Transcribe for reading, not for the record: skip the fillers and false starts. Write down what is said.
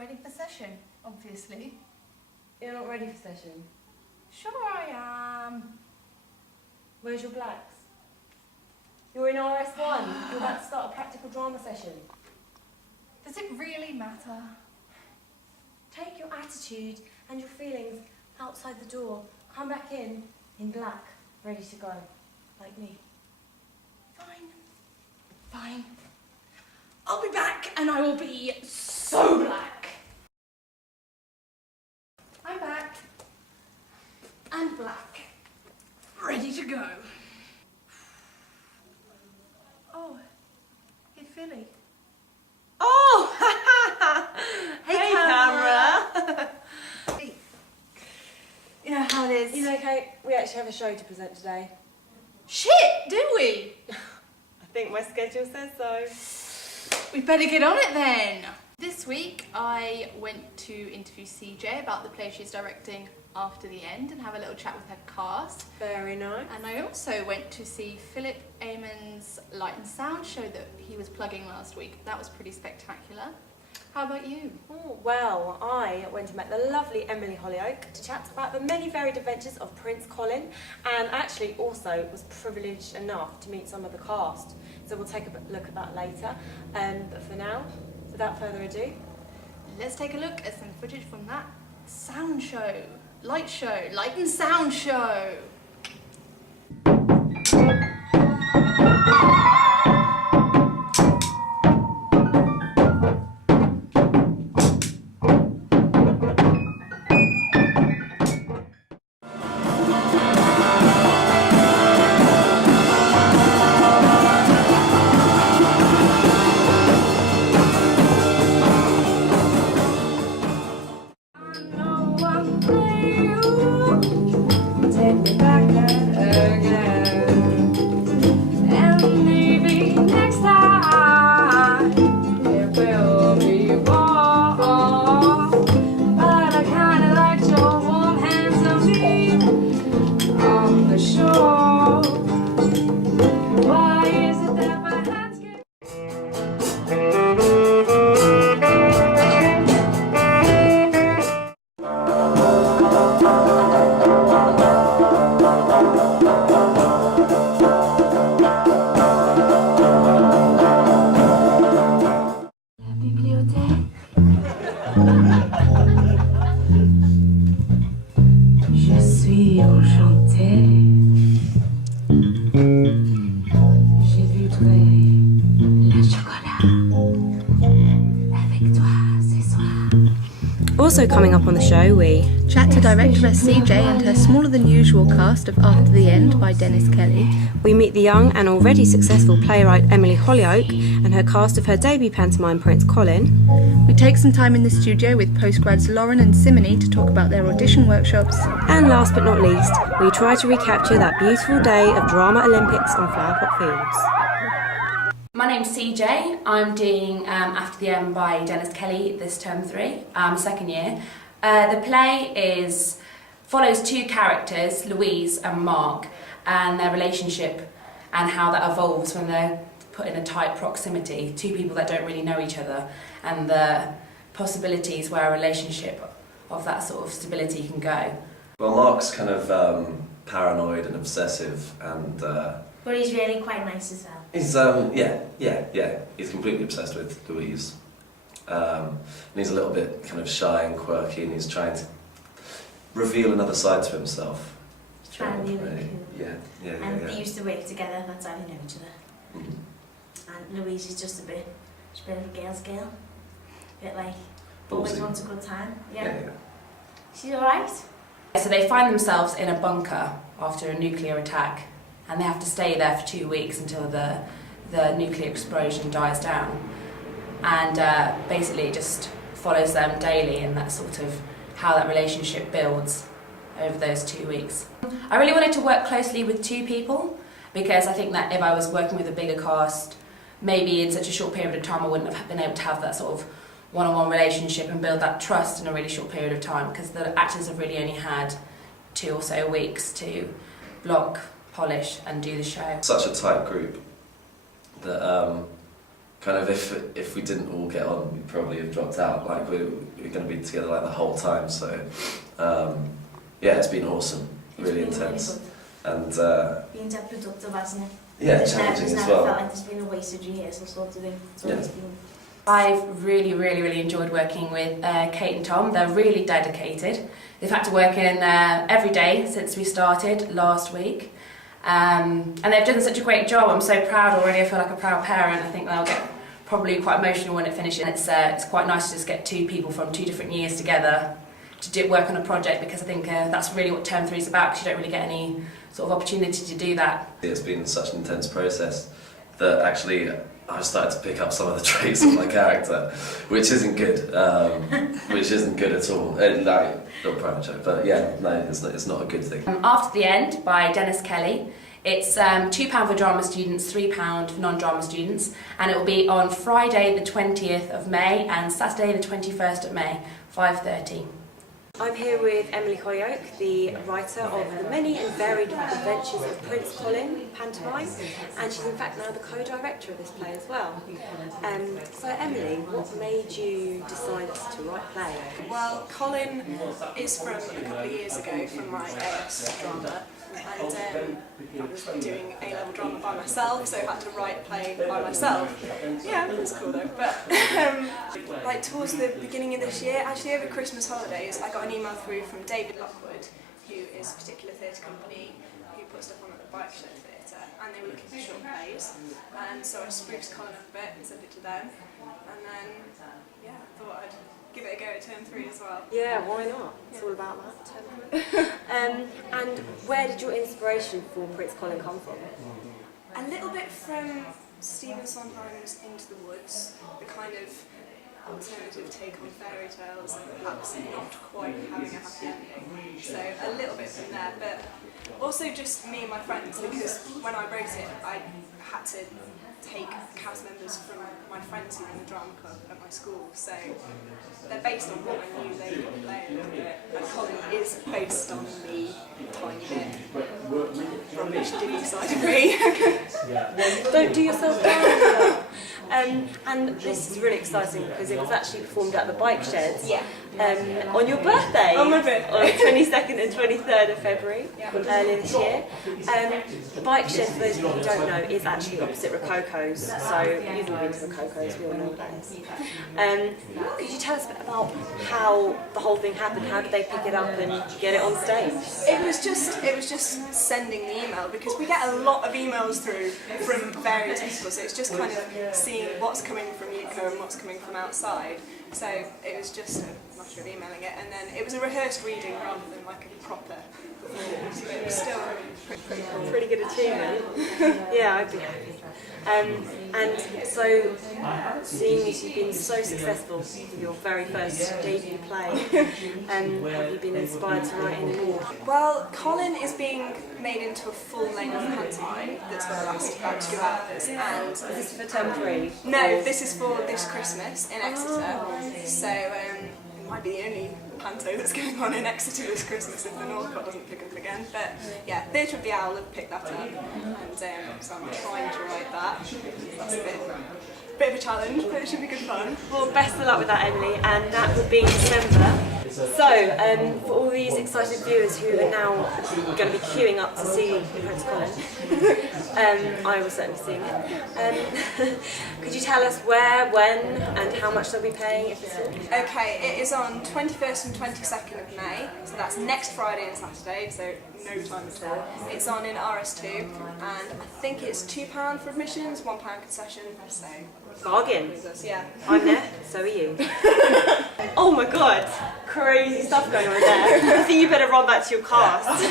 Ready for session, obviously. You're not ready for session? Sure I am. Where's your blacks? You're in RS1. You're about to start a practical drama session. Does it really matter? Take your attitude and your feelings outside the door. Come back in black, ready to go, like me. Fine. Fine. I'll be back and I will be so black. I'm back. And black. Ready to go. Oh, hey Philly. Oh! Hey, camera! Hey. You know how it is. You know, Kate, we actually have a show to present today. Shit, do we? I think my schedule says so. We better get on it then. This week I went to interview CJ about the play she's directing After the End and have a little chat with her cast. Very nice. And I also went to see Philip Eamon's Light and Sound show that he was plugging last week. That was pretty spectacular. How about you? Oh, well, I went and met the lovely Emily Hollyoake to chat about the many varied adventures of Prince Colin, and actually also was privileged enough to meet some of the cast. So we'll take a look at that later. But for now, without further ado, let's take a look at some footage from that sound show. Light and sound show. Also coming up on the show, we chat to directoress CJ and her smaller than usual cast of After the End by Dennis Kelly. We meet the young and already successful playwright Emily Hollyoake and her cast of her debut pantomime Prince Colin. We take some time in the studio with postgrads Lauren and Simony to talk about their audition workshops. And last but not least, we try to recapture that beautiful day of Drama Olympics on Flower Pot Fields. My name's CJ. I'm doing After the End by Dennis Kelly this term 3, second year. The play follows two characters, Louise and Mark, and their relationship and how that evolves when they're put in a tight proximity, two people that don't really know each other, and the possibilities where a relationship of that sort of stability can go. Well, Mark's kind of paranoid and obsessive, and but he's really quite nice as well. he's he's completely obsessed with Louise. And he's a little bit kind of shy and quirky, and he's trying to reveal another side to himself. He's trying to be really cool. And they used to work together, that's how they know each other. And Louise is just a bit of a girl's girl. A bit like, always Ballsy. wants a good time. Yeah. She's alright. So they find themselves in a bunker after a nuclear attack, and they have to stay there for 2 weeks until the nuclear explosion dies down. And basically it just follows them daily, and that's sort of how that relationship builds over those 2 weeks. I really wanted to work closely with two people, because I think that if I was working with a bigger cast, maybe in such a short period of time I wouldn't have been able to have that sort of one-on-one relationship and build that trust in a really short period of time, because the actors have really only had 2 or so weeks to block, polish and do the show. Such a tight group that kind of if we didn't all get on, we'd probably have dropped out. Like we're going to be together like the whole time. So yeah, it's been awesome, really intense, and Being dead productive, hasn't it? yeah, challenging as well. Felt like there's been a wasted rehearsal sort of thing. Yeah. I've really enjoyed working with Kate and Tom. They're really dedicated. They've had to work in every day since we started last week. And they've done such a great job. I'm so proud already. I feel like a proud parent. I think they'll get probably quite emotional when it finishes. It's quite nice to just get two people from two different years together to work on a project, because I think that's really what Term 3 is about, because you don't really get any sort of opportunity to do that. It's been such an intense process that actually I've started to pick up some of the traits of my character, which isn't good. Which isn't good at all. Like, not a private joke, but yeah, no, it's not a good thing. After the End by Dennis Kelly. It's £2 for drama students, £3 for non-drama students, and it will be on Friday the 20th of May and Saturday the 21st of May, 5:30. I'm here with Emily Holyoke, the writer of The Many and Varied Adventures of Prince Colin pantomime, and she's in fact now the co-director of this play as well. So Emily, what made you decide to write a play? Well, Colin is from a couple of years ago from my AS drama, and I was doing A-level drama by myself, so I had to write a play by myself. Yeah, it was cool though. But like towards the beginning of this year, actually over Christmas holidays, I got an email through from David Lockwood, who is a particular theatre company who puts stuff on at the Bike Shed Theatre, and they were looking for short plays, and so I spruced Colin up a bit and sent it to them, and then yeah, I thought I'd give it a go at Term 3 as well. Yeah, why not? It's all about that. And where did your inspiration for Prince Colin come from? A little bit from Stephen Sondheim's Into the Woods, the kind of alternative take on fairy tales and perhaps not quite having a happy ending. So a little bit from there, but also just me and my friends, because when I wrote it I had to take cast members from my friends who were in the drama club at my school, so they're based on what I knew they would play a little bit, and Colin is based on the tiny bit rubbish diddy side of me. Don't do yourself down. And this is really exciting because it was actually performed at the Bike Sheds on your birthday. On my birthday. On the 22nd and 23rd of February, Yeah. earlier this year. The Bike Sheds, for those of you who don't know, is actually opposite Rococo's. So you've all been to Rococo's, we all know what that is. Could you tell us a bit about how the whole thing happened? How did they pick it up and get it on stage? It was just sending the email, because we get a lot of emails through from various people, so it's just kind of seeing what's coming from UCO and what's coming from outside. So it was just a matter of emailing it, and then it was a rehearsed reading rather than like a proper performance, but it was still pretty cool. Pretty good achievement. Yeah, I'd be happy. And so, seeing as you've been so successful with your very first debut play, have you been inspired to write any more? Well, Colin is being made into a full-length pantomime that's going to last about 2 hours, and Is this for Term 3? no, this is for this Christmas in Exeter, so it might be the only panto that's going on in Exeter this Christmas if the Northcott doesn't pick up again. But yeah, Theatre of the Owl have picked that up, and so I'm trying to write that. That's a bit of a challenge, but it should be good fun. Well, best of luck with that, Emily, and that will be in December. So, for all these excited viewers who are now going to be queuing up to see Prince Colin, I will certainly be seeing it. Could you tell us where, when, and how much they'll be paying if it's all? Okay, it is on 21st and 22nd of May, so that's next Friday and Saturday, so no time at all. It's on in RS2, and I think it's £2 for admissions, £1 concession, so... Bargain. Yeah. I'm there, so are you. Oh my god, crazy stuff going on there. I think you better run back to your cast.